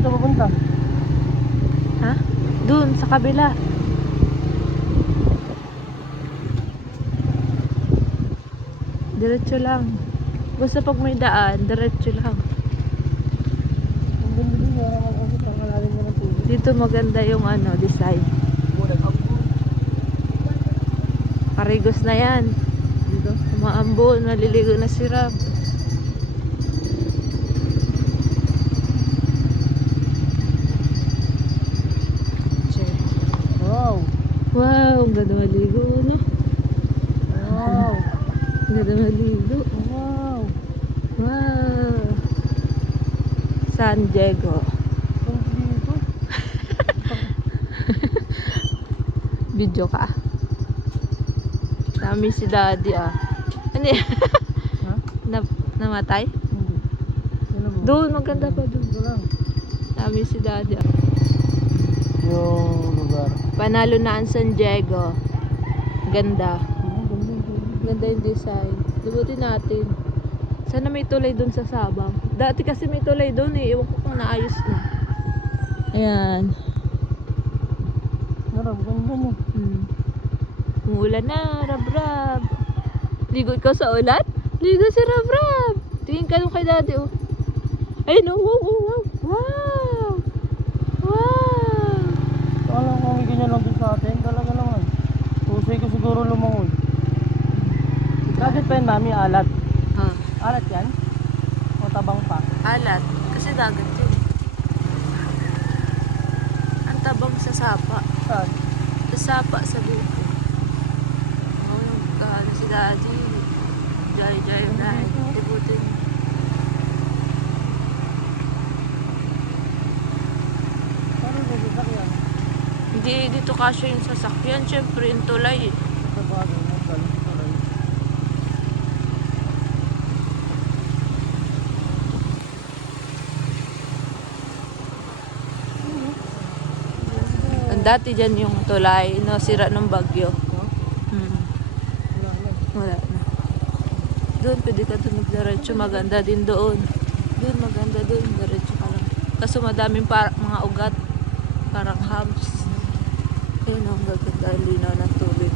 Saan ka pupunta? Ha? Doon, sa kabila. Diretso lang. Basta pag may daan, diretso lang. Ang ganda din, wala naman kasi pangalalim na ng tubig. Dito maganda yung ano, design. Parigos na yan. Dito? Umaambon, naliligo na si Rab. Wow! Wow, ang ganda maligo, no? Wow! Ang ganda maligo. Wow! Wow. San Diego. Ang dito? Video ka. Dami si daddy ah. Ano yan? Ha? Namatay? Hindi. Ano ba? Doon, maganda pa doon. Dito lang. Dami si daddy ah. Yung lugar. Panalo na ang San Diego. Ganda. Ganda. Ganda yung design. Lubutin natin. Sana may tulay doon sa Sabang. Dati kasi may tulay doon eh. Ewan ko kung naayos na. Ayan. Narab, ganda mo. Umuulan na, Rab-Rab. Ligo ikaw sa ulan? Ligo si Rab-Rab. Tingin ka nung kay daddy oh. Ay no, wow, wow, wow. Wow. Wow. Alam ko kung ganyan lang din sa atin, talaga naman. Pusay ko siguro lumangoy. Bakit pa yun mami, alat? Ha, Alat yan? O tabang pa? alat. Kasi dagat yun. Ang tabang sa sapa. Saan? Sa sapa sa dito. Oh, ano si daddy. Jai na. Tibutin. Parang nagisak yan. Hindi dito kasya yung sasakyan. Siyempre yung tulay eh. Sa bagay, magaling tuloy. Ang dati dyan yung tulay, no, sira ng bagyo. Wala na. Doon, pwede ka doon magdiretso. Maganda din doon. Doon, maganda doon. Diretso ka lang. Kaso madaming mga ugat. Parang hams. Ayun, ang gaganda. Ang linaw ng tubig.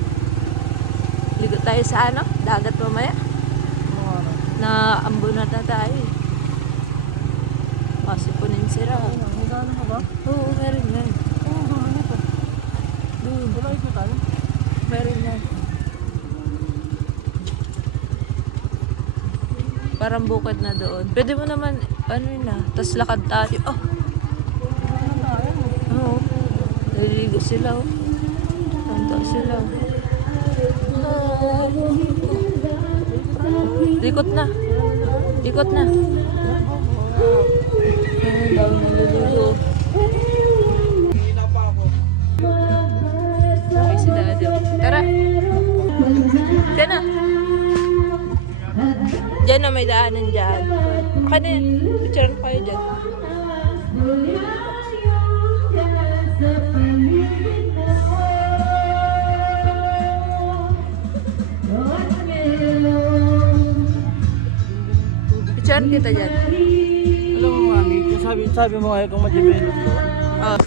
Ligo tayo sa ano? Dagat mamaya. Na ambon na tayo. Masipunin sila. May gano'n ka ba? Oo, meron yan. Oo, dulo nito. Doon, Wala ikutan. meron yan. Parang bukid na doon. Pwede mo naman, ano yun na, tas lakad tayo. Oh! Oo. Naliligo sila, oh. Tanda sila, oh. Ikot na. Ikot na. Ayun, daw naliligo. Okay, si daddy. Tara. Diyan na. Diyan na, may daanan dyan. Okay na yan. Picture ko kayo dyan. Picture kita dyan. Alam mo mami, sabi mo ngayon kung ma-develop yun. Oh.